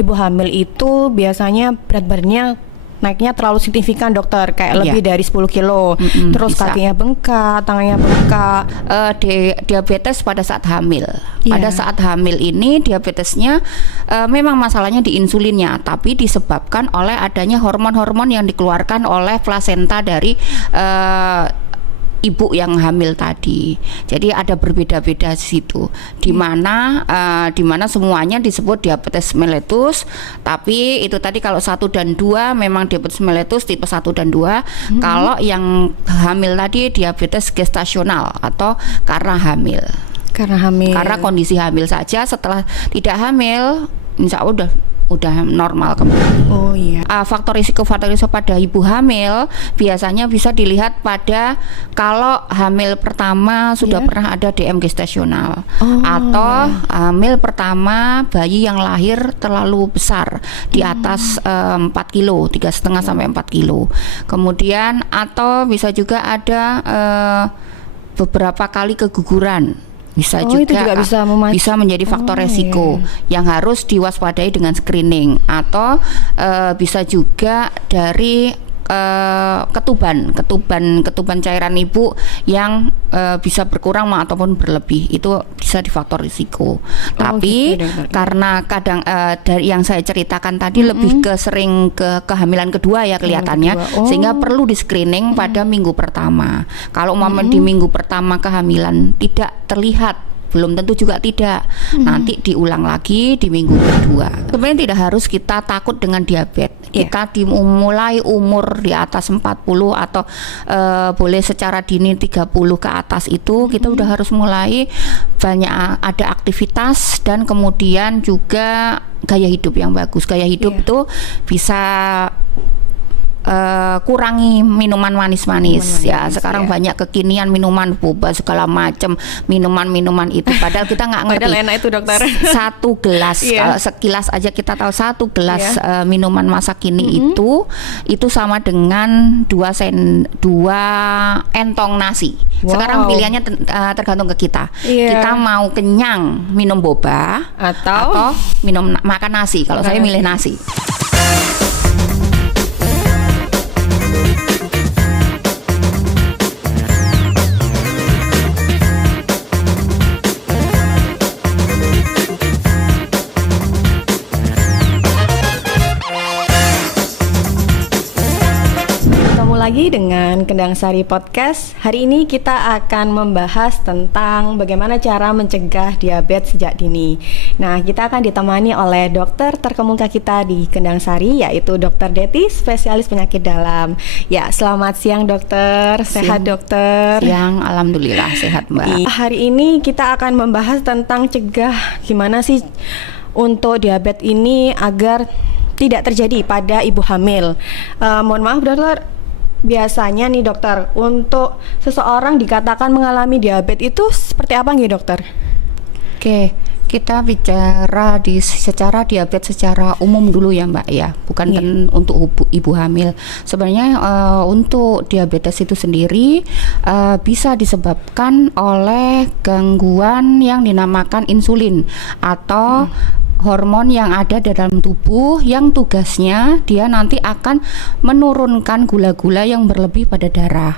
Ibu hamil itu biasanya berat badannya naiknya terlalu signifikan dokter, kayak lebih dari 10 kilo, terus bisa. kakinya bengkak, tangannya bengkak. Diabetes pada saat hamil. Iya. Pada saat hamil ini diabetesnya memang masalahnya di insulinnya, tapi disebabkan oleh adanya hormon-hormon yang dikeluarkan oleh plasenta dari ibu yang hamil tadi. Jadi ada berbeda-beda di situ. Di mana semuanya disebut diabetes mellitus, tapi itu tadi kalau 1 dan 2 memang diabetes mellitus tipe 1 dan 2. Kalau yang hamil tadi diabetes gestasional atau karena hamil. Karena kondisi hamil saja, setelah tidak hamil insya Allah udah normal kembali. Oh iya. Faktor risiko pada ibu hamil biasanya bisa dilihat pada kalau hamil pertama sudah pernah ada DM gestasional, atau hamil pertama bayi yang lahir terlalu besar di atas 4 kilo, 3,5 sampai 4 kilo. Kemudian atau bisa juga ada beberapa kali keguguran. Bisa juga bisa menjadi faktor resiko yang harus diwaspadai dengan screening, atau bisa juga dari ketuban cairan ibu yang bisa berkurang ataupun berlebih, itu bisa di faktor risiko. Tapi gitu, karena kadang dari yang saya ceritakan tadi lebih sering ke kehamilan kedua ya kelihatannya, sehingga perlu di screening pada minggu pertama. Kalau di minggu pertama kehamilan tidak terlihat, belum tentu juga tidak. Nanti diulang lagi di minggu kedua. Sebenarnya tidak harus kita takut dengan diabetes. Kita dimulai umur di atas 40 atau boleh secara dini 30 ke atas itu kita udah harus mulai banyak ada aktivitas, dan kemudian juga gaya hidup yang bagus. Gaya hidup itu bisa kurangi minuman manis-manis ya. Sekarang banyak kekinian minuman boba segala macam, minuman itu padahal kita nggak ngerti. Padahal enak itu dokter. 1 gelas kalau sekilas aja kita tahu 1 gelas minuman masa kini itu sama dengan 2 entong nasi. Sekarang pilihannya tergantung ke kita. Kita mau kenyang minum boba atau makan nasi. Kalau saya milih nasi. Lagi dengan Kendang Sari Podcast. Hari ini kita akan membahas tentang bagaimana cara mencegah diabetes sejak dini. Nah, kita akan ditemani oleh dokter terkemuka kita di Kendang Sari, yaitu Dr. Dety, spesialis penyakit dalam. Ya, selamat siang dokter. Sehat dokter? Siang, alhamdulillah sehat Mbak. Hari ini kita akan membahas tentang cegah gimana sih untuk diabetes ini agar tidak terjadi pada ibu hamil. Mohon maaf dokter, biasanya nih dokter, untuk seseorang dikatakan mengalami diabetes itu seperti apa nih dokter? Oke, kita bicara secara diabetes secara umum dulu ya Mbak ya, bukan untuk ibu hamil. Sebenarnya untuk diabetes itu sendiri bisa disebabkan oleh gangguan yang dinamakan insulin atau hormon yang ada di dalam tubuh, yang tugasnya dia nanti akan menurunkan gula-gula yang berlebih pada darah.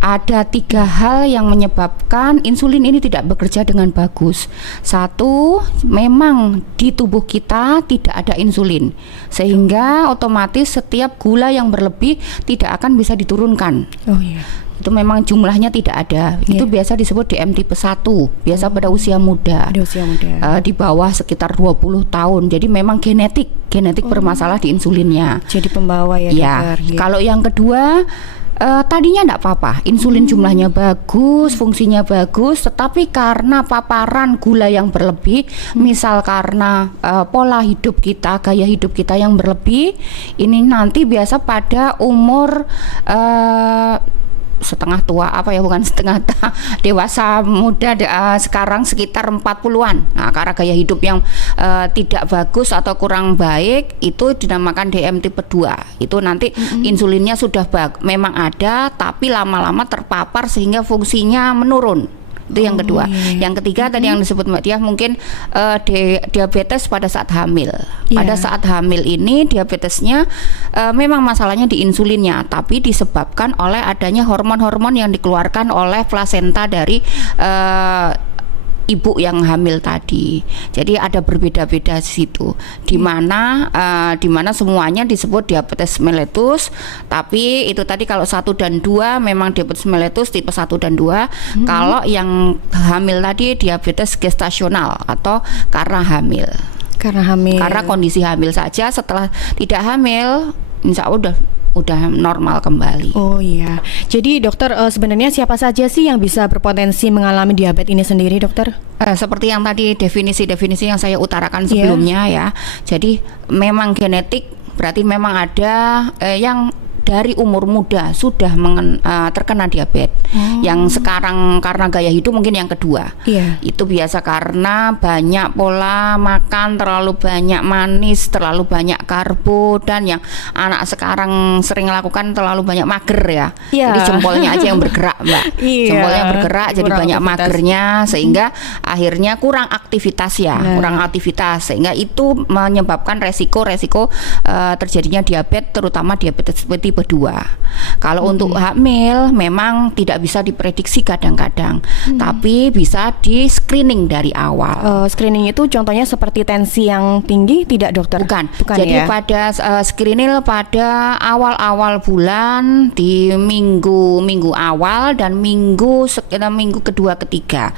Ada 3 hal yang menyebabkan insulin ini tidak bekerja dengan bagus. 1, memang di tubuh kita tidak ada insulin, sehingga otomatis setiap gula yang berlebih tidak akan bisa diturunkan. Itu memang jumlahnya tidak ada. Itu biasa disebut DM tipe 1, biasa pada usia muda. Di bawah sekitar 20 tahun. Jadi memang genetik bermasalah di insulinnya. Jadi pembawa ya dokter. Kalau yang kedua, tadinya enggak apa-apa, insulin jumlahnya bagus, fungsinya bagus, tetapi karena paparan gula yang berlebih, misal karena pola hidup kita, gaya hidup kita yang berlebih, ini nanti biasa pada umur setengah tua, dewasa muda, sekarang sekitar 40-an. Nah, karena gaya hidup yang tidak bagus atau kurang baik, itu dinamakan DM tipe 2. Itu nanti insulinnya sudah memang ada, tapi lama-lama terpapar sehingga fungsinya menurun. Itu yang kedua. Yang ketiga tadi yang disebut Mbak Diah mungkin diabetes pada saat hamil. Pada saat hamil ini diabetesnya memang masalahnya di insulinnya, tapi disebabkan oleh adanya hormon-hormon yang dikeluarkan oleh plasenta dari ibu yang hamil tadi. Jadi ada berbeda-beda di situ. Di mana semuanya disebut diabetes mellitus, tapi itu tadi kalau 1 dan 2 memang diabetes mellitus tipe 1 dan 2. Kalau yang hamil tadi diabetes gestasional atau karena hamil. Karena kondisi hamil saja, setelah tidak hamil insya Allah udah normal kembali. Oh iya. Jadi dokter, sebenarnya siapa saja sih yang bisa berpotensi mengalami diabetes ini sendiri, dokter? Seperti yang tadi definisi yang saya utarakan sebelumnya ya. Jadi memang genetik, berarti memang ada yang dari umur muda sudah terkena diabetes. Yang sekarang karena gaya hidup mungkin yang kedua. Itu biasa karena banyak pola makan, terlalu banyak manis, terlalu banyak karbo, dan yang anak sekarang sering lakukan terlalu banyak mager ya. Jadi jempolnya aja yang bergerak, Mbak. Jempolnya yang bergerak jadi banyak magernya, sehingga akhirnya kurang aktivitas sehingga itu menyebabkan resiko terjadinya diabetes, terutama diabetes tipe 2. Kalau untuk hamil memang tidak bisa diprediksi kadang-kadang, tapi bisa di screening dari awal. Screening itu contohnya seperti tensi yang tinggi tidak, dokter? Bukan Jadi ya? pada screening pada awal-awal bulan, di minggu awal dan minggu kedua ketiga.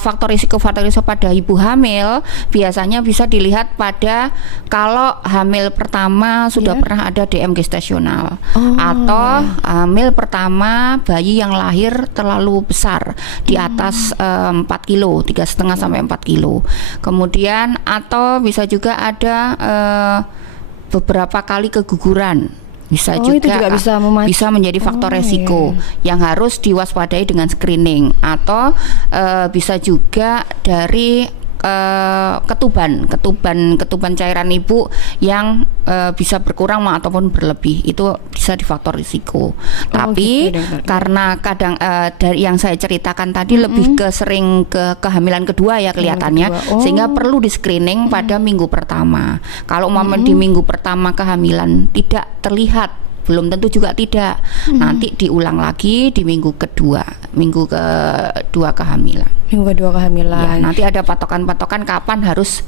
Faktor risiko pada ibu hamil biasanya bisa dilihat pada kalau hamil pertama sudah pernah ada DM gestasional. Atau hamil pertama bayi yang lahir terlalu besar di atas 4 kilo, 3,5 sampai 4 kilo. Kemudian atau bisa juga ada beberapa kali keguguran. Bisa juga bisa menjadi faktor resiko yang harus diwaspadai dengan screening. Atau bisa juga dari ketuban cairan ibu yang bisa berkurang ataupun berlebih, itu bisa di faktor risiko. Tapi gitu, karena kadang dari yang saya ceritakan tadi lebih sering ke kehamilan kedua ya kelihatannya, sehingga perlu di screening pada minggu pertama. Kalau di minggu pertama kehamilan tidak terlihat, belum tentu juga tidak. Nanti diulang lagi di minggu kedua kehamilan. Ya, nanti ada patokan-patokan kapan harus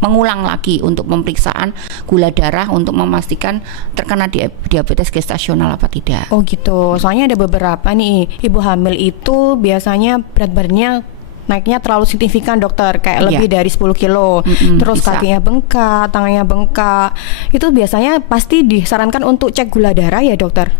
mengulang lagi untuk pemeriksaan gula darah untuk memastikan terkena diabetes gestasional apa tidak. Oh gitu. Soalnya ada beberapa nih ibu hamil itu biasanya berat badannya naiknya terlalu signifikan, dokter, kayak lebih dari 10 kilo. Terus bisa. Kakinya bengkak, tangannya bengkak. Itu biasanya pasti disarankan untuk cek gula darah ya, dokter?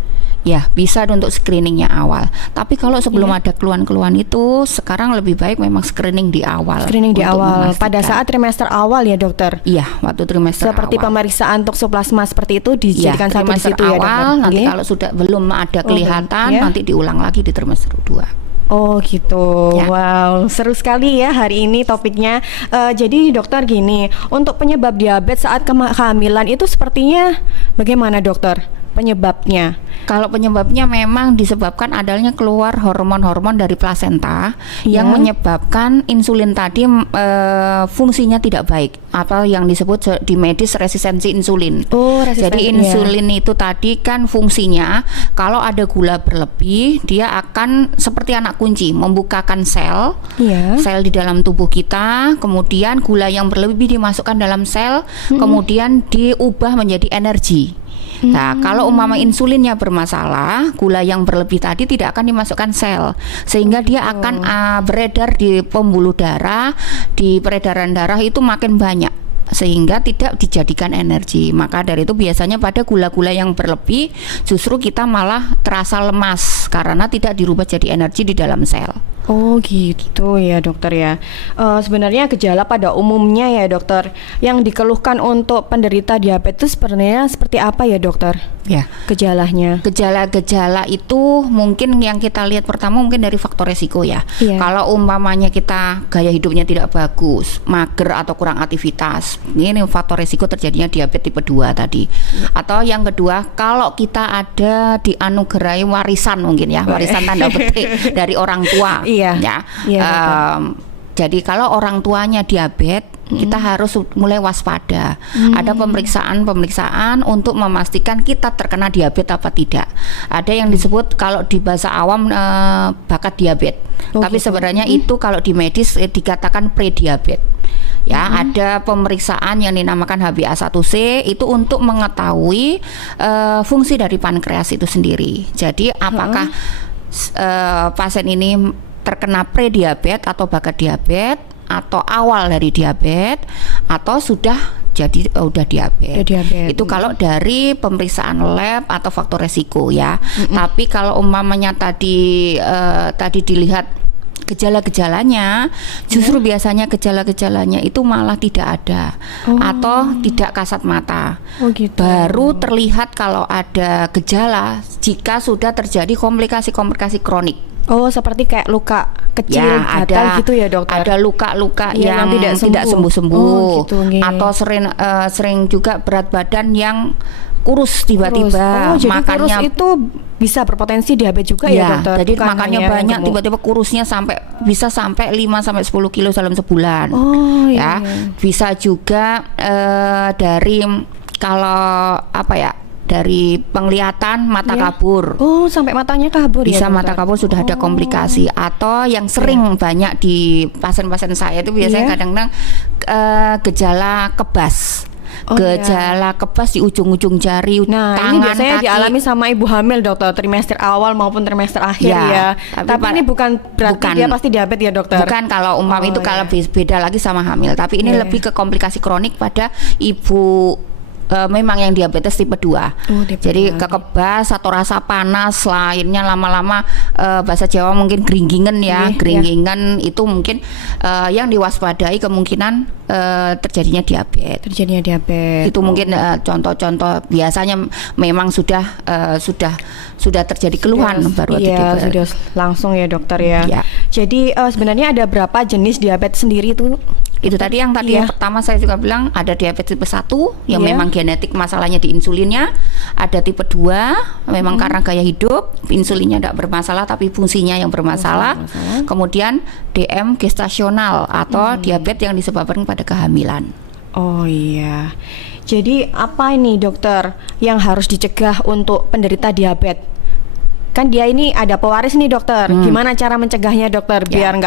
Ya, bisa untuk screeningnya awal. Tapi kalau sebelum ada keluhan-keluhan itu, sekarang lebih baik memang screening di awal. Screening di awal, pada saat trimester awal ya, dokter? Iya, waktu trimester seperti awal. Pemeriksaan toksoplasma seperti itu dijadikan satu di situ ya, dokter? Nanti kalau sudah belum ada kelihatan, nanti diulang lagi di trimester 2. Oh gitu, wow, seru sekali ya hari ini topiknya. Jadi dokter gini, untuk penyebab diabetes saat kehamilan itu sepertinya bagaimana, dokter? Penyebabnya? Kalau penyebabnya memang disebabkan adanya keluar hormon-hormon dari plasenta yang menyebabkan insulin tadi fungsinya tidak baik, apa yang disebut di medis resistensi insulin. Jadi insulin itu tadi kan fungsinya kalau ada gula berlebih, dia akan seperti anak kunci membukakan sel di dalam tubuh kita, kemudian gula yang berlebih dimasukkan dalam sel, kemudian diubah menjadi energi. Nah, kalau umpama insulinnya bermasalah, gula yang berlebih tadi tidak akan dimasukkan sel, sehingga dia akan beredar di pembuluh darah, di peredaran darah itu makin banyak, sehingga tidak dijadikan energi. Maka dari itu biasanya pada gula-gula yang berlebih justru kita malah terasa lemas karena tidak dirubah jadi energi di dalam sel. Oh gitu ya, dokter ya. Sebenarnya gejala pada umumnya ya, dokter, yang dikeluhkan untuk penderita diabetes sebenarnya seperti apa ya, dokter? Ya, gejalanya. Gejala-gejala itu mungkin yang kita lihat pertama mungkin dari faktor resiko ya. Kalau umpamanya kita gaya hidupnya tidak bagus, mager atau kurang aktivitas, ini faktor resiko terjadinya diabetes tipe 2 tadi. Atau yang kedua, kalau kita ada dianugerahi warisan mungkin ya, warisan tanda petik dari orang tua. Iya. Ya. Iya, Jadi kalau orang tuanya diabetes, kita harus mulai waspada. Ada pemeriksaan untuk memastikan kita terkena diabetes apa tidak. Ada yang disebut kalau di bahasa awam bakat diabetes. Tapi sebenarnya itu kalau di medis dikatakan prediabetes. Ya, ada pemeriksaan yang dinamakan HbA1c itu untuk mengetahui fungsi dari pankreas itu sendiri. Jadi apakah pasien ini terkena prediabetes atau bakat diabetes, atau awal dari diabetes, atau sudah udah diabetes. Itu kalau dari pemeriksaan lab atau faktor resiko ya. Tapi kalau umpamanya tadi dilihat gejala-gejalanya, justru biasanya gejala-gejalanya itu malah tidak ada atau tidak kasat mata. Baru terlihat kalau ada gejala jika sudah terjadi komplikasi-komplikasi kronik. Seperti kayak luka kecil, ya, gatal gitu ya dokter. Ada luka-luka yang tidak sembuh-sembuh, gitu, atau sering juga berat badan yang kurus tiba-tiba. Jadi makannya kurus itu bisa berpotensi diabetes juga ya dokter. Jadi makannya banyak, tiba-tiba kurusnya bisa sampai 5-10 kilo dalam sebulan. Ya, bisa juga dari kalau dari penglihatan mata kabur. Sampai matanya kabur bisa ya, mata kabur sudah ada komplikasi. Atau yang sering banyak di pasien-pasien saya itu biasanya kadang-kadang gejala kebas. Gejala kebas di ujung-ujung jari, tangan, ini biasanya kaki. dialami sama ibu hamil dokter, trimester awal maupun trimester akhir ya. Tapi ini bukan berarti dia pasti diabetes ya dokter. Bukan, kalau itu kalau beda lagi sama hamil. Tapi ini lebih ke komplikasi kronik pada ibu memang yang diabetes tipe 2. Jadi kekebas atau rasa panas lainnya lama-lama bahasa Jawa mungkin geringgingen ya. Geringgingen itu mungkin yang diwaspadai kemungkinan terjadinya diabetes. Itu mungkin contoh-contoh biasanya memang sudah terjadi keluhan baru sudah langsung ya dokter ya. Jadi sebenarnya ada berapa jenis diabetes sendiri itu? Itu tadi yang pertama saya juga bilang ada diabetes tipe 1 yang memang genetik masalahnya di insulinnya, ada tipe 2 memang karena gaya hidup, insulinnya tidak bermasalah tapi fungsinya yang bermasalah. Kemudian DM gestasional atau diabetes yang disebabkan pada kehamilan. Jadi apa ini dokter yang harus dicegah untuk penderita diabetes? Kan dia ini ada pewaris nih dokter. Gimana cara mencegahnya dokter biar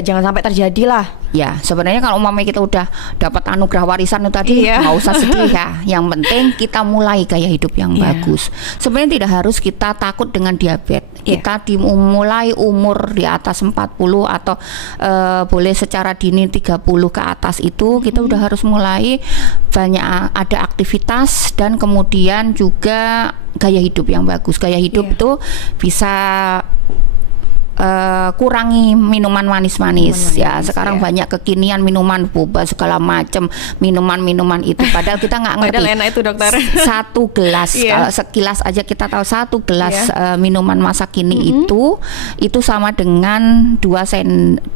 jangan sampai terjadi lah. Ya, sebenarnya kalau umpamanya kita udah dapat anugerah warisan itu tadi nggak usah sedih ya. Yang penting kita mulai gaya hidup yang bagus. Sebenarnya tidak harus kita takut dengan diabetes. Kita dimulai umur di atas 40 atau boleh secara dini 30 ke atas itu kita udah harus mulai banyak ada aktivitas dan kemudian juga gaya hidup yang bagus. Gaya hidup itu bisa kurangi minuman manis-manis ya. Sekarang banyak kekinian minuman boba segala macam, minuman itu padahal kita nggak ngerti. Padahal enak itu dokter. Satu gelas kalau sekilas aja kita tahu satu gelas minuman masa kini itu sama dengan 2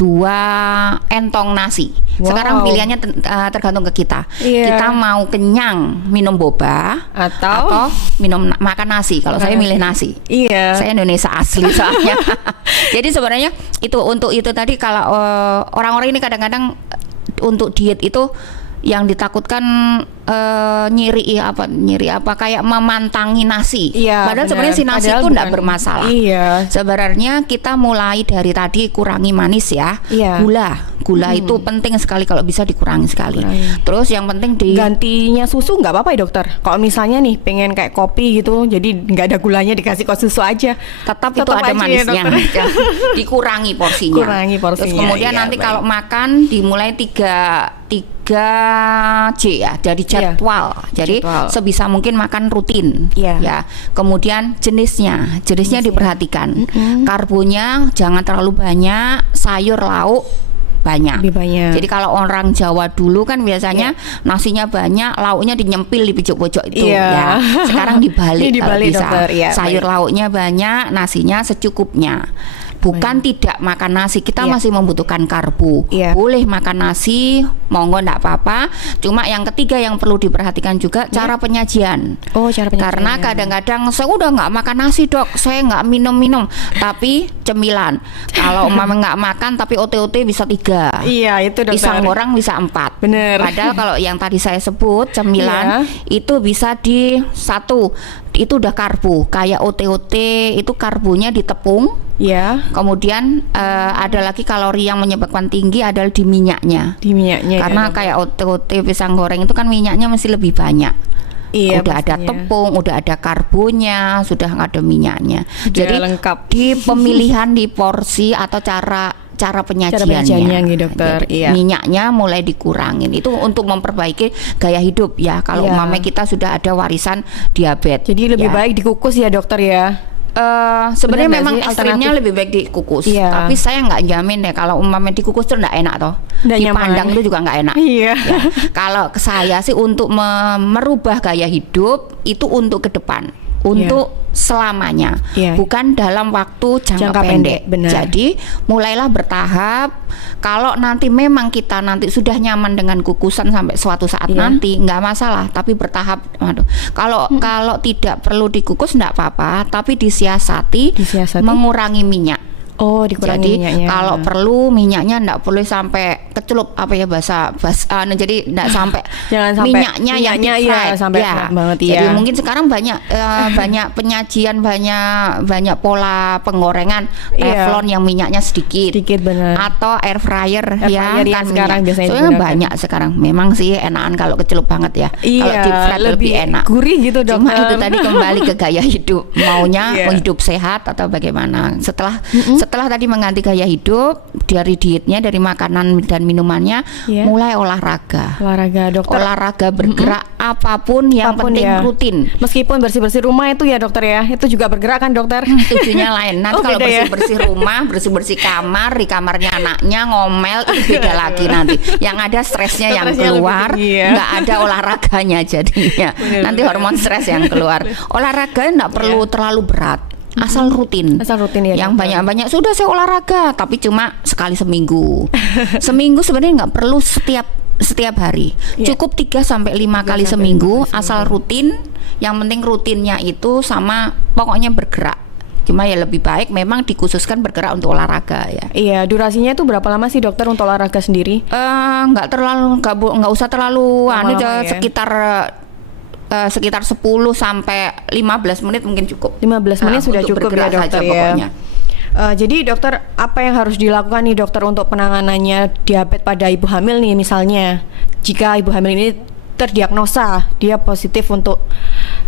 entong nasi. Sekarang pilihannya tergantung ke kita. Kita mau kenyang minum boba atau makan nasi. Kalau saya milih nasi. Saya Indonesia asli soalnya. Jadi sebenarnya untuk itu tadi kalau orang-orang ini kadang-kadang untuk diet itu yang ditakutkan nyiri apa kayak memantangi nasi. Padahal sebenarnya si nasi itu tidak bermasalah. Sebenarnya kita mulai dari tadi kurangi manis ya. Gula itu penting sekali, kalau bisa dikurangi sekali. Terus yang penting gantinya susu nggak apa-apa ya dokter? Kalau misalnya nih pengen kayak kopi gitu, jadi nggak ada gulanya dikasih kok susu aja. Tetap itu ada manisnya. Dikurangi porsinya. Terus kemudian nanti kalau makan dimulai 3C ya, dari jadwal. Jadi sebisa mungkin makan rutin ya. Kemudian jenisnya diperhatikan. Karbonya jangan terlalu banyak, sayur lauk banyak. Jadi kalau orang Jawa dulu kan biasanya nasinya banyak, lauknya dinyempil di pojok-pojok itu ya. Sekarang dibalik kalau bisa. Dokter, sayur lauknya banyak, nasinya secukupnya. Bukan tidak makan nasi, kita Iya. masih membutuhkan karbo. Iya. Boleh makan nasi, monggo enggak apa-apa. Cuma yang ketiga yang perlu diperhatikan juga cara penyajian. Oh, cara penyajiannya. Karena kadang-kadang saya udah nggak makan nasi dok, saya nggak minum, tapi cemilan. Kalau umpama nggak makan tapi OT-OT bisa 3. Iya, itu dokter. Pisang goreng bisa 4. Bener. Padahal kalau yang tadi saya sebut cemilan itu bisa di 1. Itu udah karbo. Kayak OT-OT itu karbonya di tepung. Iya. Kemudian ada lagi kalori yang menyebabkan tinggi adalah di minyaknya. Di minyaknya. Karena kayak OT-OT pisang goreng itu kan minyaknya mesti lebih banyak. Iya, Udah ada pastinya. tepung, udah ada karbonya, sudah ada minyaknya. Jadi lengkap. di pemilihan di porsi atau cara penyajiannya, nih, dokter. Jadi, Iya. minyaknya mulai dikurangin. Itu untuk memperbaiki gaya hidup ya. Kalau Iya. umpamanya kita sudah ada warisan diabetes. Jadi lebih ya. baik dikukus ya, dokter ya. Sebenarnya Benar nggak memang sih ekstrimnya alternatif? lebih baik dikukus. Iya. Tapi saya nggak jamin deh kalau umpamanya dikukus tuh nggak enak toh. Nggak Dipandang nyaman. itu juga nggak enak. Iya. Ya. Kalau saya sih untuk merubah gaya hidup itu untuk ke depan, untuk selamanya, Iya. bukan dalam waktu jangka Jangka pendek, pendek. benar. Jadi mulailah bertahap. Kalau nanti memang kita nanti sudah nyaman dengan kukusan sampai suatu saat Iya. nanti nggak masalah, tapi bertahap. Waduh. Kalau tidak perlu dikukus nggak apa-apa, tapi disiasati, Disiasati. mengurangi minyak. Oh, dikurangi Jadi minyaknya. kalau perlu minyaknya enggak boleh sampai kecelup apa ya bahasa jadi enggak sampai Jangan sampai minyaknya yang minyaknya, deep iya, fried. sampai Ya. fried banget, Jadi iya. mungkin sekarang banyak banyak penyajian, banyak pola penggorengan Iya. teflon yang minyaknya sedikit. Sedikit, benar. Atau air fryer Air ya fryer yang sekarang minyak. biasanya Soalnya digunakan. banyak sekarang. Memang sih enakan kalau kecelup banget ya. Kalau Iya, deep fried lebih enak. gurih gitu, dokter. Cuma itu tadi kembali ke gaya hidup, maunya Iya. hidup sehat atau bagaimana. Setelah tadi mengganti gaya hidup dari dietnya, dari makanan dan minumannya, Iya. mulai olahraga. Olahraga, dokter. Olahraga bergerak apapun yang Apapun penting ya. rutin. Meskipun bersih-bersih rumah itu ya, dokter ya. Itu juga bergerak kan, dokter? Tujuannya lain. Nanti Oh, kalau beda ya? bersih-bersih rumah, bersih-bersih kamar, di kamarnya anaknya ngomel itu beda lagi nanti. Yang ada stresnya yang Stresnya lebih keluar, tinggi ya. nggak ada olahraganya jadinya. Benar, Nanti benar. hormon stres yang keluar. Olahraga nggak perlu terlalu berat. Asal rutin. Asal rutin ya, Yang dokter. banyak-banyak sudah saya olahraga, tapi cuma sekali seminggu. Seminggu sebenarnya nggak perlu setiap hari. Iya. Cukup 3 sampai 5 kali 3 sampai seminggu, 5 kali asal rutin. Yang penting rutinnya itu sama pokoknya bergerak. Cuma ya lebih baik memang dikhususkan bergerak untuk olahraga ya. Iya, durasinya itu berapa lama sih, dokter, untuk olahraga sendiri? Nggak usah terlalu Lama-lama ya. sekitar 10 sampai 15 menit mungkin cukup. 15 menit sudah untuk cukup ya, bergerak dokter saja ya. pokoknya. Jadi dokter, apa yang harus dilakukan nih, dokter, untuk penanganannya diabetes pada ibu hamil nih, misalnya jika ibu hamil ini terdiagnosa dia positif untuk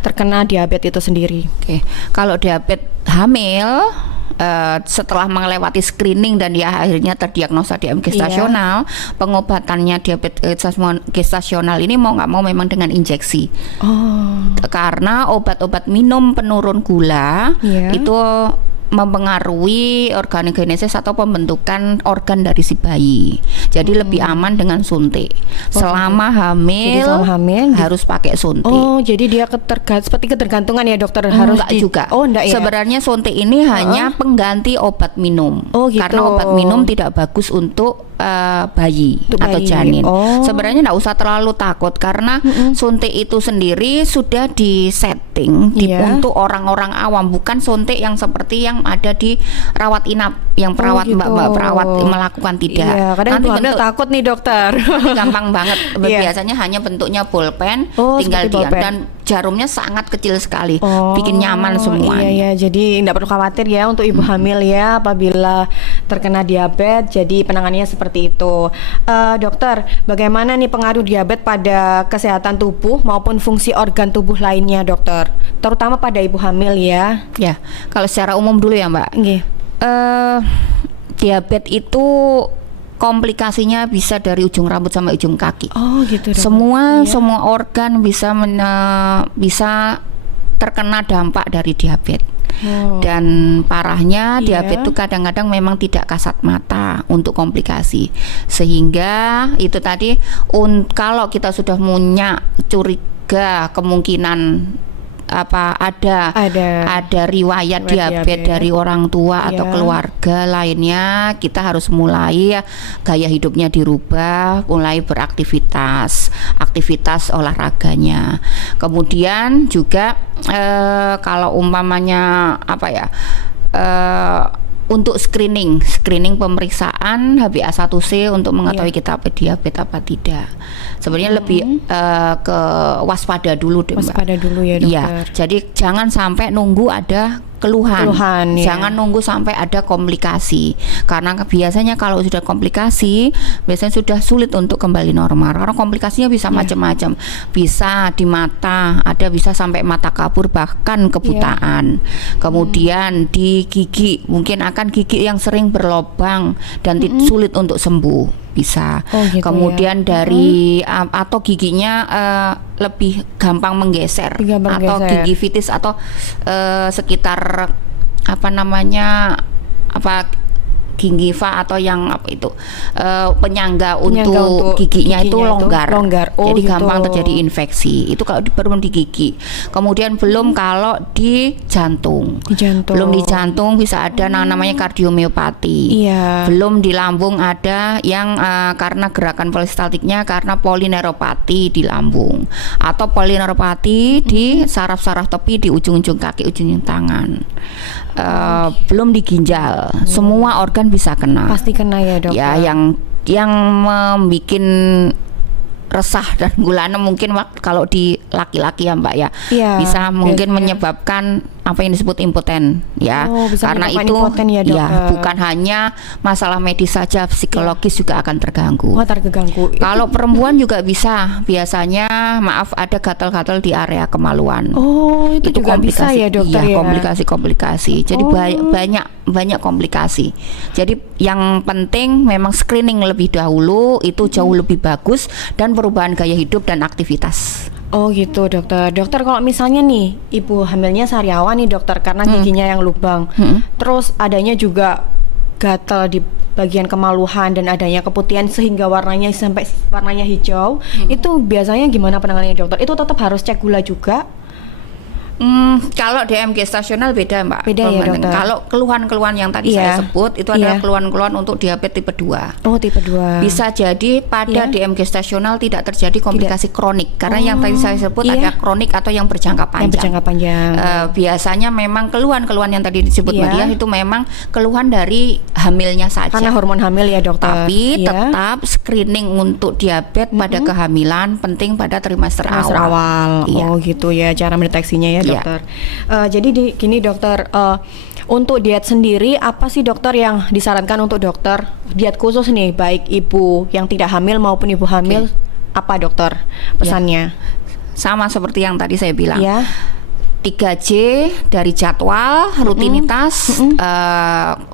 terkena diabetes itu sendiri? Oke, kalau diabetes hamil setelah melewati screening dan dia akhirnya terdiagnosa DMG gestasional, pengobatannya diabetes gestasional ini mau nggak mau memang dengan injeksi. Oh, Karena obat-obat minum penurun gula Iya. itu mempengaruhi organogenesis atau pembentukan organ dari si bayi. Jadi lebih aman dengan suntik. Selama hamil, Jadi selama hamil harus pakai suntik. oh, jadi dia seperti ketergantungan ya, dokter, harus Enggak juga. Oh, enggak ya. Sebenarnya suntik ini hanya pengganti obat minum. Oh, gitu. Karena obat minum tidak bagus untuk bayi Untuk atau bayi. janin. Oh. Sebenarnya enggak usah terlalu takut karena suntik itu sendiri sudah disetting Iya. untuk orang-orang awam, bukan suntik yang seperti yang ada di rawat inap yang perawat gitu. mbak-mbak perawat melakukan tidak. Iya, kadang Nanti ibu hamil bentuk takut nih, dokter. gampang banget. Iya. Biasanya hanya bentuknya bolpen, Oh, tinggal seperti bolpen. dan jarumnya sangat kecil sekali, Oh, bikin nyaman semuanya. Iya, jadi nggak perlu khawatir ya untuk ibu hamil ya apabila terkena diabetes. Jadi penanganannya seperti itu. Dokter, bagaimana nih pengaruh diabetes pada kesehatan tubuh maupun fungsi organ tubuh lainnya, dokter? Terutama pada ibu hamil ya. Ya, kalau secara umum dulu ya Mbak, Nggih. diabetes itu komplikasinya bisa dari ujung rambut sampai ujung kaki. Oh, gitu, dokter. Semua Iya. organ bisa terkena dampak dari diabetes. Oh. Dan parahnya Iya. diabetes itu kadang-kadang memang tidak kasat mata untuk komplikasi. Sehingga itu tadi kalau kita sudah punya curiga kemungkinan ada riwayat diabetes dari orang tua atau keluarga lainnya, kita harus mulai gaya hidupnya dirubah, mulai beraktivitas olahraganya. Kemudian juga kalau umpamanya untuk screening pemeriksaan HbA1c untuk mengetahui kita diabetes apa tidak. Sebenarnya lebih ke waspada dulu deh, Mbak. Waspada dulu ya, dokter. Iya, jadi jangan sampai nunggu ada keluhan jangan nunggu sampai ada komplikasi, karena biasanya kalau sudah komplikasi biasanya sudah sulit untuk kembali normal, karena komplikasinya bisa macam-macam, bisa di mata, ada bisa sampai mata kabur bahkan kebutaan, kemudian di gigi, mungkin akan gigi yang sering berlobang dan sulit untuk sembuh bisa. Gitu kemudian dari atau giginya lebih gampang menggeser, atau gingivitis atau sekitar gingiva atau yang penyangga untuk giginya itu longgar. Jadi gampang terjadi infeksi. Itu kalau belum di gigi. Kemudian belum kalau di jantung. Belum di jantung bisa ada namanya kardiomiopati. Belum di lambung ada yang karena gerakan peristaltiknya karena polineuropati di lambung, atau polineuropati di saraf-saraf tepi di ujung-ujung kaki, ujung-ujung tangan. Belum di ginjal. Semua organ bisa kena. Pasti kena ya, Dok. Ya, yang membuat resah dan gulana mungkin kalau di laki-laki ya, Mbak ya. Bisa mungkin menyebabkan apa yang disebut impoten ya. Karena itu bukan hanya masalah medis saja, psikologis juga akan terganggu. Terganggu. Kalau perempuan juga bisa, biasanya ada gatal-gatal di area kemaluan. Itu juga bisa ya, dokter ya. Komplikasi. Jadi banyak komplikasi. Jadi yang penting memang screening lebih dahulu, itu jauh lebih bagus, dan perubahan gaya hidup dan aktivitas. Gitu, dokter. Dokter, kalau misalnya nih ibu hamilnya sariawan nih, dokter, karena giginya yang lubang, terus adanya juga gatal di bagian kemaluan dan adanya keputihan sehingga warnanya sampai warnanya hijau, itu biasanya gimana penanganannya, dokter? Itu tetap harus cek gula juga? Kalau DM gestasional beda, Mbak. Beda ya, dokter. Kalau keluhan-keluhan yang tadi saya sebut itu adalah keluhan-keluhan untuk diabetes tipe 2. Tipe 2. Bisa jadi pada DM gestasional tidak terjadi komplikasi kronik, karena yang tadi saya sebut ada kronik atau yang berjangka panjang. Biasanya memang keluhan-keluhan yang tadi disebut Madia itu memang keluhan dari hamilnya saja. Karena hormon hamil ya, dokter. Tapi tetap screening untuk diabetes pada kehamilan penting pada trimester awal. Gitu ya cara mendeteksinya ya, dokter. Jadi gini, dokter, untuk diet sendiri apa sih, dokter, yang disarankan untuk dokter diet khusus nih, baik ibu yang tidak hamil maupun ibu hamil, apa, dokter, pesannya? Sama seperti yang tadi saya bilang. 3J dari jadwal, rutinitas,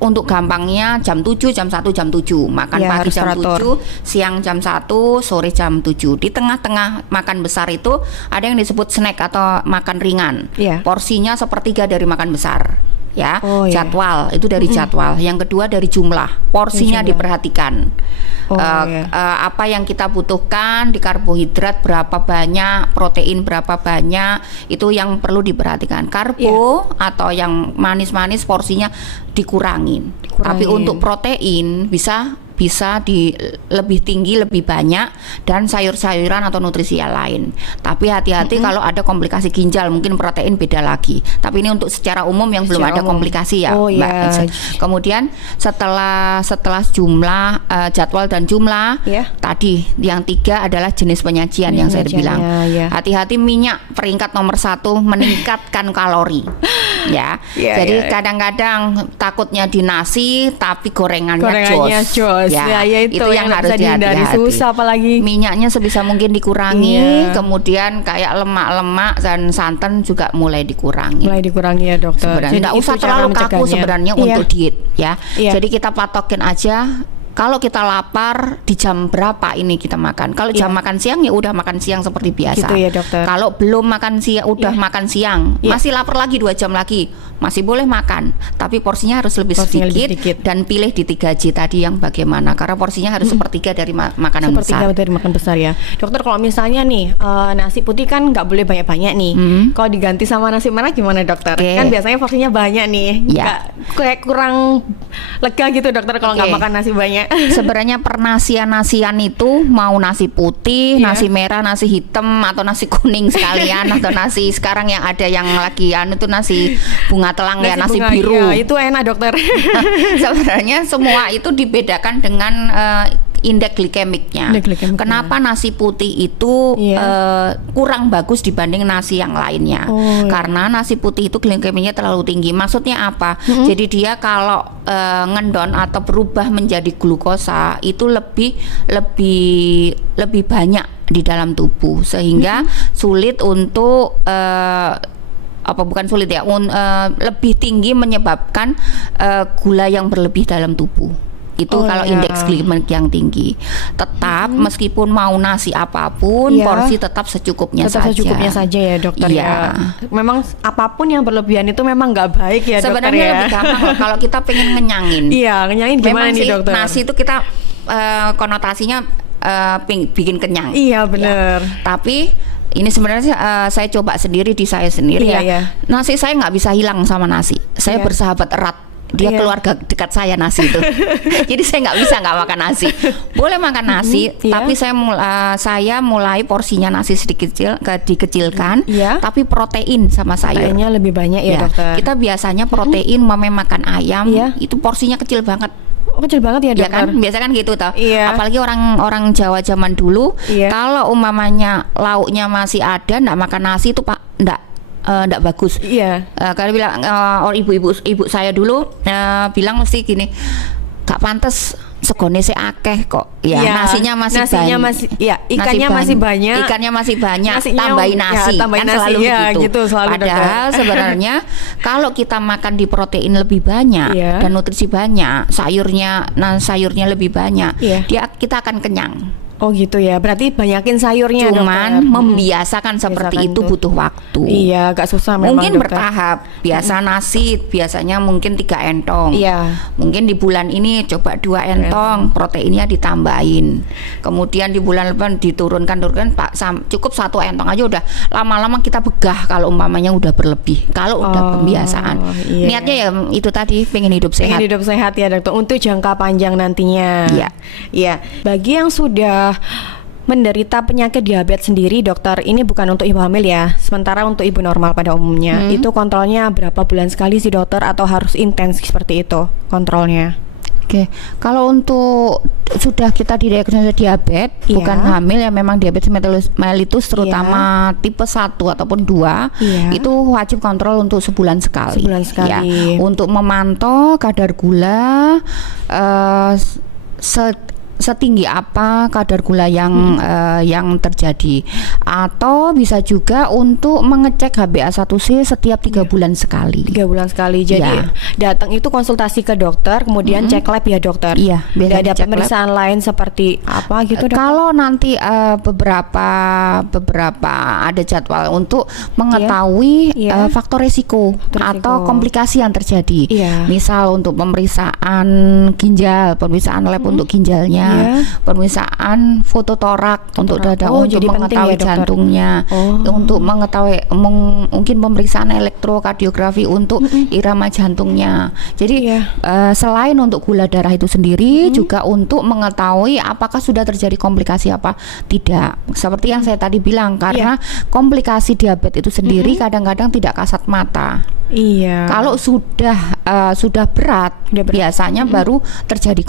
untuk gampangnya jam 7, jam 1, jam 7. Makan pagi jam 7, siang jam 1, sore jam 7. Di tengah-tengah makan besar itu ada yang disebut snack atau makan ringan. Porsinya sepertiga dari makan besar. Jadwal itu dari jadwal. Yang kedua dari jumlah, porsinya diperhatikan. Apa yang kita butuhkan di karbohidrat berapa banyak, protein berapa banyak, itu yang perlu diperhatikan. Karbo atau yang manis-manis porsinya dikurangin. Tapi untuk protein bisa lebih tinggi, lebih banyak, dan sayur-sayuran atau nutrisi yang lain. Tapi hati-hati kalau ada komplikasi ginjal, mungkin protein beda lagi. Tapi ini untuk secara umum yang belum ada komplikasi ya, Mbak. Kemudian setelah jumlah, jadwal dan jumlah, tadi yang 3 adalah jenis penyajian yang saya bilang. Hati-hati minyak peringkat nomor 1 meningkatkan kalori. Jadi kadang-kadang takutnya di nasi tapi gorengannya jos. Itu yang harus dihindari. Susah, apalagi minyaknya sebisa mungkin dikurangi. Kemudian kayak lemak-lemak dan santan juga mulai dikurangi. Ya, dokter. Jadi tidak usah terlalu kaku sebenarnya untuk diet ya. Jadi kita patokin aja kalau kita lapar di jam berapa ini kita makan. Kalau jam makan siang ya udah makan siang seperti biasa. Gitu ya, dokter. Kalau belum makan siang udah makan siang, masih lapar lagi 2 jam lagi, masih boleh makan, tapi porsinya harus lebih sedikit dan pilih di 3J tadi yang bagaimana, karena porsinya harus sepertiga dari makanan besar. Sepertiga dari makan besar ya, dokter. Kalau misalnya nih nasi putih kan nggak boleh banyak-banyak nih. Kalau diganti sama nasi merah gimana, dokter? Kan biasanya porsinya banyak nih, kayak kurang lega gitu, dokter, kalau nggak makan nasi banyak. Sebenarnya pernasian-nasian itu mau nasi putih, nasi merah, nasi hitam, atau nasi kuning sekalian, atau nasi sekarang yang ada yang lagi itu nasi bunga telang, nasi biru. Ya, itu enak, dokter. Sebenarnya semua itu dibedakan dengan indeks glikemiknya. Kenapa nasi putih itu kurang bagus dibanding nasi yang lainnya? Karena nasi putih itu glikemiknya terlalu tinggi. Maksudnya apa? Jadi dia kalau ngendon atau berubah menjadi glukosa itu lebih banyak di dalam tubuh, sehingga sulit untuk lebih tinggi, menyebabkan gula yang berlebih dalam tubuh. Itu kalau indeks glikemik yang tinggi. Tetap meskipun mau nasi apapun, porsi tetap secukupnya saja. Secukupnya saja ya, dokter. Ya. Memang apapun yang berlebihan itu memang nggak baik ya, dokter. Sebenarnya lebih gampang kalau kita pengen ngenyangin. Iya, ngenyangin gimana nih, dokter? Nasi itu kita konotasinya bikin kenyang. Iya, benar. Tapi ini sebenarnya saya coba sendiri di saya sendiri Nasi saya nggak bisa hilang sama nasi. Saya bersahabat erat. Dia keluarga dekat saya nasi itu. Jadi saya nggak bisa nggak makan nasi. Boleh makan nasi, tapi saya mulai porsinya nasi dikecilkan, tapi protein sama sayur. Proteinnya lebih banyak ya, dokter. Kita biasanya protein makan ayam itu porsinya kecil banget. Kecil banget ya, dokter. Ya kan, biasa kan gitu toh. Apalagi orang Jawa zaman dulu, kalau umpamanya lauknya masih ada, nggak makan nasi itu nggak bagus. Kalau bilang ibu saya dulu bilang mesti gini, gak pantas segone akeh kok. Nasinya masih ikannya masih banyak, tambahin nasi, tambahin kan nasi, selalu gitu. Padahal sebenarnya kalau kita makan di protein lebih banyak dan nutrisi banyak, sayurnya lebih banyak, kita akan kenyang. Oh gitu ya, berarti banyakin sayurnya. Cuman membiasakan seperti itu butuh waktu. Iya, agak susah memang, mungkin dokter. Bertahap. Biasanya mungkin 3 entong. Mungkin di bulan ini coba 2 entong, proteinnya ditambahin. Kemudian di bulan depan diturunkan cukup 1 entong aja udah. Lama-lama kita begah kalau umpamanya udah berlebih. Kalau udah pembiasaan. Niatnya ya itu tadi, pengen hidup sehat. Pengen hidup sehat ya, dokter, untuk jangka panjang nantinya. Iya. Bagi yang sudah menderita penyakit diabetes sendiri, dokter, ini bukan untuk ibu hamil ya. Sementara untuk ibu normal pada umumnya, itu kontrolnya berapa bulan sekali sih, dokter, atau harus intens seperti itu kontrolnya? Oke, kalau untuk sudah kita didiagnosa diabetes, bukan hamil ya, memang diabetes mellitus terutama tipe 1 ataupun 2, itu wajib kontrol untuk sebulan sekali. Untuk memantau kadar gula setinggi apa kadar gula yang terjadi, atau bisa juga untuk mengecek HbA1c setiap 3 bulan sekali. 3 bulan sekali. Jadi datang itu konsultasi ke dokter, kemudian cek lab ya, dokter. Tidak ada pemeriksaan lain seperti apa gitu, dokter? Kalau nanti beberapa ada jadwal untuk mengetahui faktor resiko atau komplikasi yang terjadi. Misal untuk pemeriksaan ginjal, pemeriksaan lab untuk ginjalnya, pemeriksaan foto torak untuk dada, untuk mengetahui jantungnya, untuk mengetahui mungkin pemeriksaan elektrokardiografi untuk irama jantungnya. Jadi selain untuk gula darah itu sendiri, juga untuk mengetahui apakah sudah terjadi komplikasi apa tidak. Seperti yang saya tadi bilang, karena komplikasi diabetes itu sendiri kadang-kadang tidak kasat mata. Kalau sudah berat, biasanya baru terjadi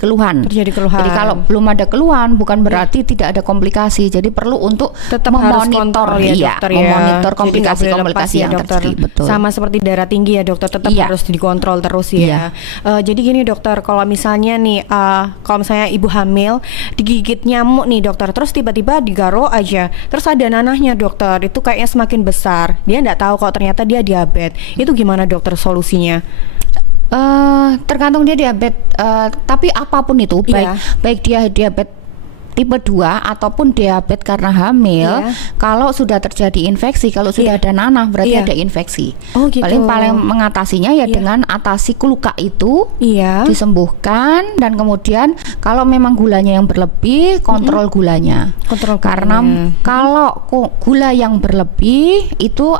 keluhan. Jadi kalau belum ada keluhan bukan berarti tidak ada komplikasi. Jadi perlu untuk tetap memonitor memonitor komplikasi yang dokter. terjadi. Betul. Sama seperti darah tinggi ya, dokter, tetap harus dikontrol terus ya. Jadi gini, dokter, kalau misalnya nih kalau misalnya ibu hamil digigit nyamuk nih, dokter, terus tiba-tiba digaruk aja, terus ada nanahnya, dokter, itu kayaknya semakin besar, dia nggak tahu kalau ternyata dia diabetes, itu gimana, dokter, solusinya? Tergantung dia diabetes, tapi apapun itu, Iya. baik dia diabetes tipe 2 ataupun diabetes karena hamil, Iya. kalau sudah terjadi infeksi, kalau sudah Iya. ada nanah berarti Iya. ada infeksi. Oh, gitu. Paling mengatasinya ya Iya. dengan atasi luka itu, Iya. disembuhkan, dan kemudian kalau memang gulanya yang berlebih, kontrol gulanya. Kontrol Karena gulanya. kalau gula yang berlebih itu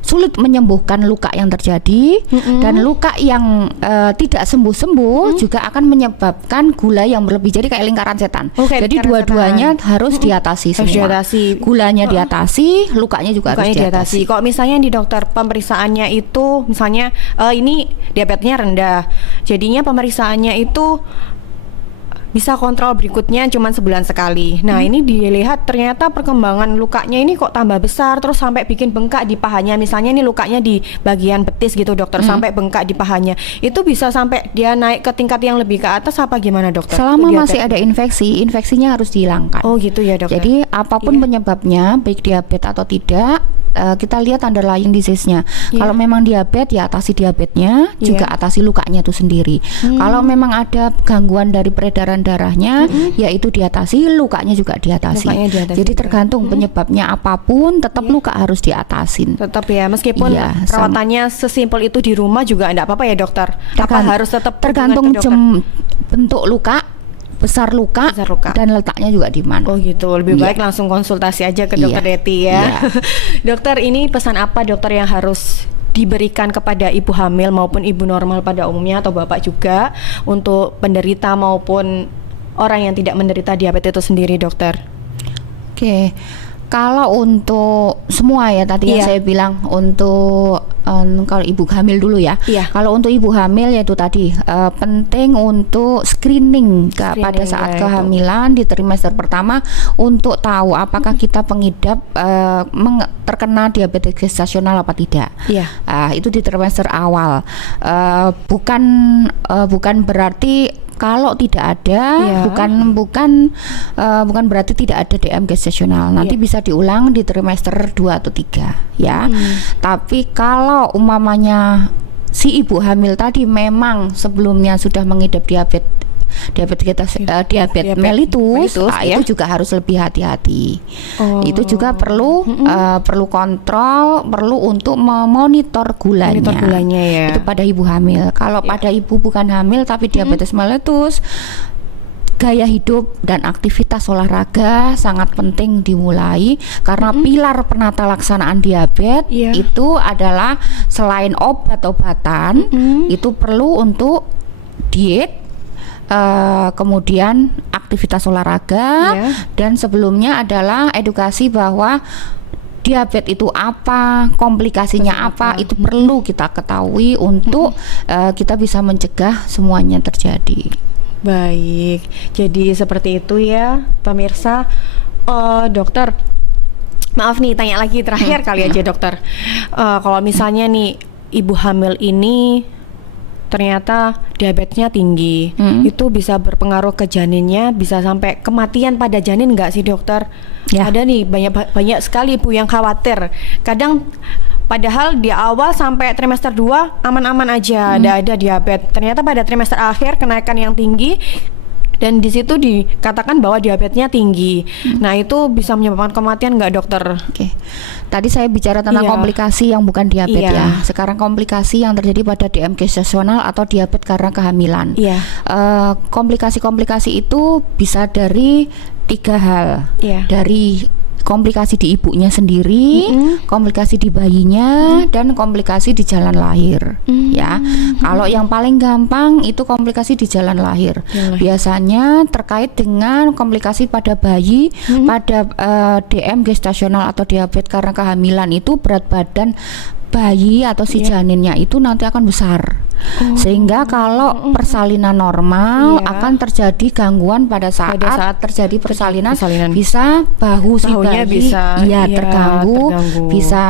sulit menyembuhkan luka yang terjadi, dan luka yang tidak sembuh-sembuh juga akan menyebabkan gula yang berlebih. Jadi kayak lingkaran setan. Oh, kayak Jadi lingkaran dua-duanya setan. harus diatasi Harus semua. diatasi. Gulanya diatasi, lukanya juga harus Lukanya diatasi. Kok misalnya di dokter pemeriksaannya itu misalnya ini diabetesnya rendah, jadinya pemeriksaannya itu bisa kontrol berikutnya cuma sebulan sekali. Nah, ini dilihat ternyata perkembangan lukanya ini kok tambah besar terus sampai bikin bengkak di pahanya. Misalnya ini lukanya di bagian betis gitu dokter, sampai bengkak di pahanya. Itu bisa sampai dia naik ke tingkat yang lebih ke atas apa gimana dokter? Selama Itu masih diabetes. ada infeksi, infeksinya harus dihilangkan. Oh gitu ya dokter. Jadi apapun Iya. penyebabnya, baik diabetes atau tidak, kita lihat underlying disease-nya. Iya. Kalau memang diabetes, ya atasi diabetesnya, Iya. juga atasi lukanya itu sendiri. Kalau memang ada gangguan dari peredaran darahnya, yaitu diatasi, lukanya juga diatasi. Lukanya diatasi Jadi juga. tergantung penyebabnya apapun, tetap luka harus diatasin. Tetap ya, meskipun Iya, perawatannya sesimpel itu di rumah juga enggak apa-apa ya dokter. Apa harus tetap tergantung kunjungan ke dokter? bentuk luka, besar luka, Besar luka. dan letaknya juga di mana. Oh gitu, lebih Iya. baik langsung konsultasi aja ke dokter Iya. Deti ya. Iya. Dokter, ini pesan apa dokter yang harus diberikan kepada ibu hamil maupun ibu normal pada umumnya atau bapak juga untuk penderita maupun orang yang tidak menderita diabetes itu sendiri dokter? Oke, kalau untuk semua ya tadi yang Iya. saya bilang untuk kalau ibu hamil dulu ya. Iya. Kalau untuk ibu hamil yaitu tadi penting untuk screening pada Screening, saat ya, kehamilan di trimester pertama untuk tahu apakah kita pengidap terkena diabetes gestasional apa tidak. Iya. Itu di trimester awal. Bukan berarti kalau tidak ada, Iya. bukan berarti tidak ada DM gestasional. Nanti Iya. bisa diulang di trimester 2 atau 3 ya. Tapi kalau umpamanya si ibu hamil tadi memang sebelumnya sudah mengidap diabetes mellitus, ya. itu juga harus lebih hati-hati. Oh. Itu juga perlu kontrol, perlu untuk memonitor gulanya. Monitor gulanya ya. Itu pada ibu hamil. Kalau pada ibu bukan hamil tapi diabetes mellitus, gaya hidup dan aktivitas olahraga sangat penting dimulai karena pilar penata laksanaan diabetes Iya. itu adalah selain obat-obatan, itu perlu untuk diet, kemudian aktivitas olahraga, Iya. dan sebelumnya adalah edukasi bahwa diabetes itu apa, komplikasinya apa, itu perlu kita ketahui untuk kita bisa mencegah semuanya terjadi. Baik, jadi seperti itu ya pemirsa. Dokter, maaf nih tanya lagi terakhir kali aja dokter. Kalau misalnya nih ibu hamil ini ternyata diabetesnya tinggi, itu bisa berpengaruh ke janinnya, bisa sampai kematian pada janin nggak sih dokter? Ya. Ada nih banyak sekali ibu yang khawatir. Kadang padahal di awal sampai trimester 2 aman-aman aja, ada diabetes. Ternyata pada trimester akhir kenaikan yang tinggi. Dan di situ dikatakan bahwa diabetesnya tinggi. Nah, itu bisa menyebabkan kematian nggak dokter? Oke, tadi saya bicara tentang Iya. komplikasi yang bukan diabetes Iya. ya. Sekarang komplikasi yang terjadi pada DM gestasional atau diabetes karena kehamilan. Iya. Komplikasi-komplikasi itu bisa dari 3 hal. Iya. Dari komplikasi di ibunya sendiri, komplikasi di bayinya, dan komplikasi di jalan lahir. Ya, kalau yang paling gampang itu komplikasi di jalan lahir. Biasanya terkait dengan komplikasi pada bayi, pada DM gestasional atau diabetes karena kehamilan itu berat badan bayi atau si janinnya itu nanti akan besar. Sehingga kalau persalinan normal akan terjadi gangguan pada saat terjadi persalinan. Bisa bahu si Bahunya bayi bisa, terganggu, bisa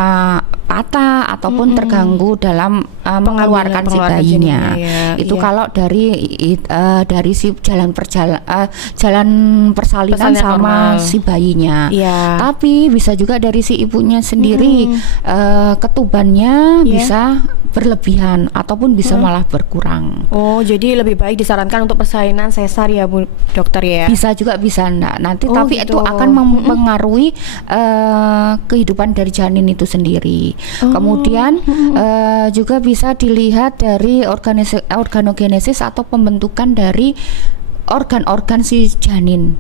patah ataupun terganggu dalam mengeluarkan si bayinya. Itu kalau dari si jalan persalinan sama normal si bayinya. Tapi bisa juga dari si ibunya sendiri, ketubannya bisa berlebihan ataupun bisa malah berkurang. Oh, jadi lebih baik disarankan untuk persalinan sesar ya Bu Dokter ya? Bisa juga nanti, tapi itu akan mempengaruhi kehidupan dari janin itu sendiri. Kemudian juga bisa dilihat dari organogenesis atau pembentukan dari organ-organ si janin.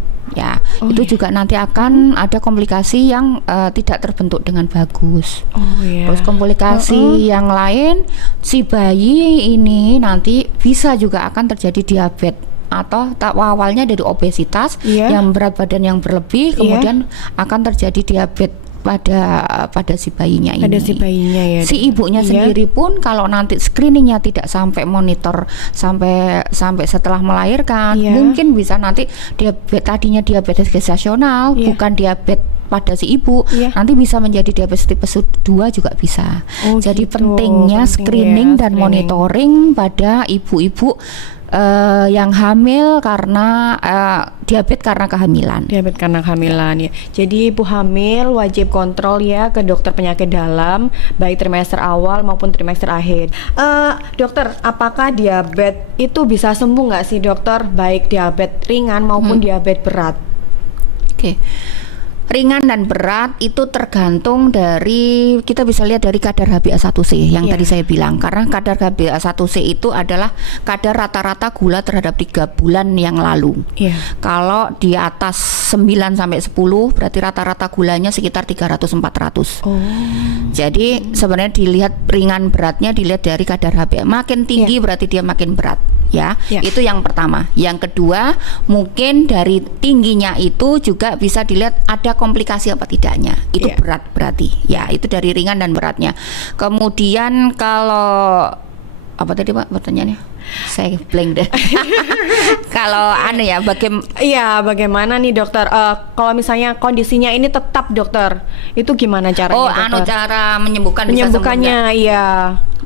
Itu juga nanti akan ada komplikasi yang tidak terbentuk dengan bagus. Terus komplikasi yang lain, si bayi ini nanti bisa juga akan terjadi diabetes atau awalnya dari obesitas yang berat badan yang berlebih, kemudian akan terjadi diabetes pada si bayinya ini. Si ibunya sendiri pun kalau nanti screeningnya tidak sampai monitor sampai setelah melahirkan, mungkin bisa nanti tadinya diabetes gestasional bukan diabetes pada si ibu, nanti bisa menjadi diabetes tipe 2 juga bisa. Jadi pentingnya screening dan monitoring pada ibu-ibu yang hamil karena diabetes karena kehamilan. Ya. Jadi ibu hamil wajib kontrol ya ke dokter penyakit dalam, baik trimester awal maupun trimester akhir. Dokter, apakah diabetes itu bisa sembuh nggak sih dokter, baik diabetes ringan maupun diabetes berat? Ringan dan berat itu tergantung dari, kita bisa lihat dari kadar HbA1c yang tadi saya bilang, karena kadar HbA1c itu adalah kadar rata-rata gula terhadap 3 bulan yang lalu. Kalau di atas 9-10 berarti rata-rata gulanya sekitar 300-400. Jadi sebenarnya dilihat ringan beratnya dilihat dari kadar HbA, makin tinggi berarti dia makin berat. Itu yang pertama. Yang kedua, mungkin dari tingginya itu juga bisa dilihat ada komplikasi apa tidaknya. Itu berat berarti. Itu dari ringan dan beratnya. Kemudian kalau apa tadi Pak pertanyaannya? Saya blank deh. Kalau bagaimana nih dokter? Kalau misalnya kondisinya ini tetap dokter, itu gimana caranya? Cara menyembuhkannya?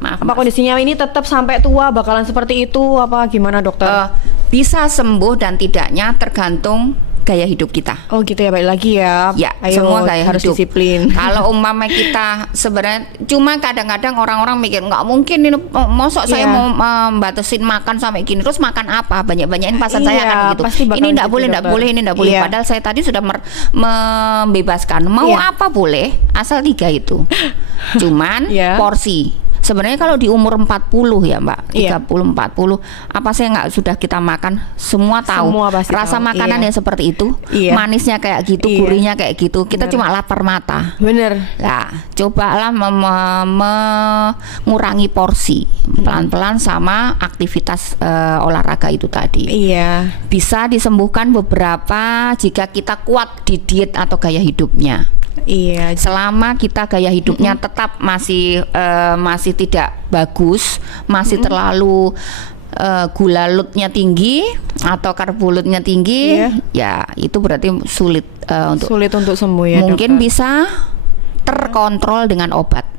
Apa kondisinya ini tetap sampai tua bakalan seperti itu? Apa gimana dokter? Bisa sembuh dan tidaknya tergantung gaya hidup kita. Gitu ya, balik lagi ya. Semua gaya harus hidup. Disiplin. Kalau umpama kita sebenarnya cuma kadang-kadang orang-orang mikir nggak mungkin ini, mosok saya mau membatasin makan sampai gini, terus makan apa? Banyak-banyakin pasan saya kan gitu. Ini nggak boleh, ini nggak boleh. Padahal saya tadi sudah membebaskan. Mau apa boleh, asal 3 itu. Cuman porsi. Sebenarnya kalau di umur 40 ya Mbak, 30-40, apa saya nggak sudah kita makan, semua tahu. Rasa makanan yang seperti itu, manisnya kayak gitu, gurihnya kayak gitu. Kita cuma lapar mata. Cobalah mengurangi porsi pelan-pelan sama aktivitas olahraga itu tadi. Bisa disembuhkan beberapa jika kita kuat di diet atau gaya hidupnya. Selama kita gaya hidupnya tetap masih tidak bagus, masih terlalu gula loadnya tinggi atau karbohidratnya tinggi, itu berarti sulit untuk sembuh ya. Mungkin bisa terkontrol dengan obat.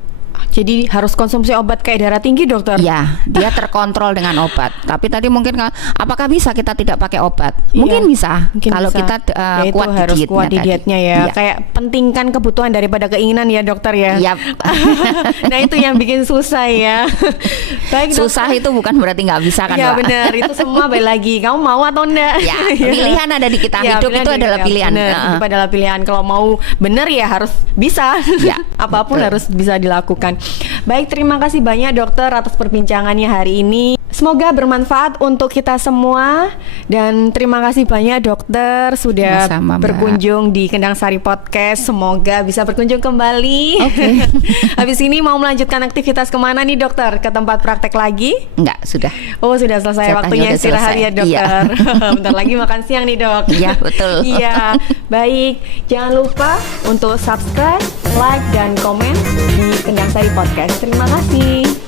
Jadi harus konsumsi obat kayak darah tinggi dokter? Dia terkontrol dengan obat. Tapi tadi mungkin apakah bisa kita tidak pakai obat? Mungkin bisa. Kalau kita kuat harus kuat di dietnya ya. Kayak pentingkan kebutuhan daripada keinginan ya dokter ya. Nah itu yang bikin susah ya. Baik, susah itu bukan berarti nggak bisa kan Mbak? Benar, itu semua balik lagi kamu mau atau enggak. Pilihan ada di kita. Hidup itu adalah pilihan. Hidup adalah pilihan. Kalau mau benar ya harus bisa. Apapun harus bisa dilakukan. Baik, terima kasih banyak dokter atas perbincangannya hari ini. Semoga bermanfaat untuk kita semua. Dan terima kasih banyak dokter sudah berkunjung di Kendang Sari Podcast. Semoga bisa berkunjung kembali. Habis ini mau melanjutkan aktivitas kemana nih dokter? Ke tempat praktek lagi? Enggak, sudah. Sudah selesai. Waktunya istirahat ya dokter. Bentar lagi makan siang nih dok. Betul. Baik, jangan lupa untuk subscribe, like, dan komen di Kendang Sari Podcast. Terima kasih.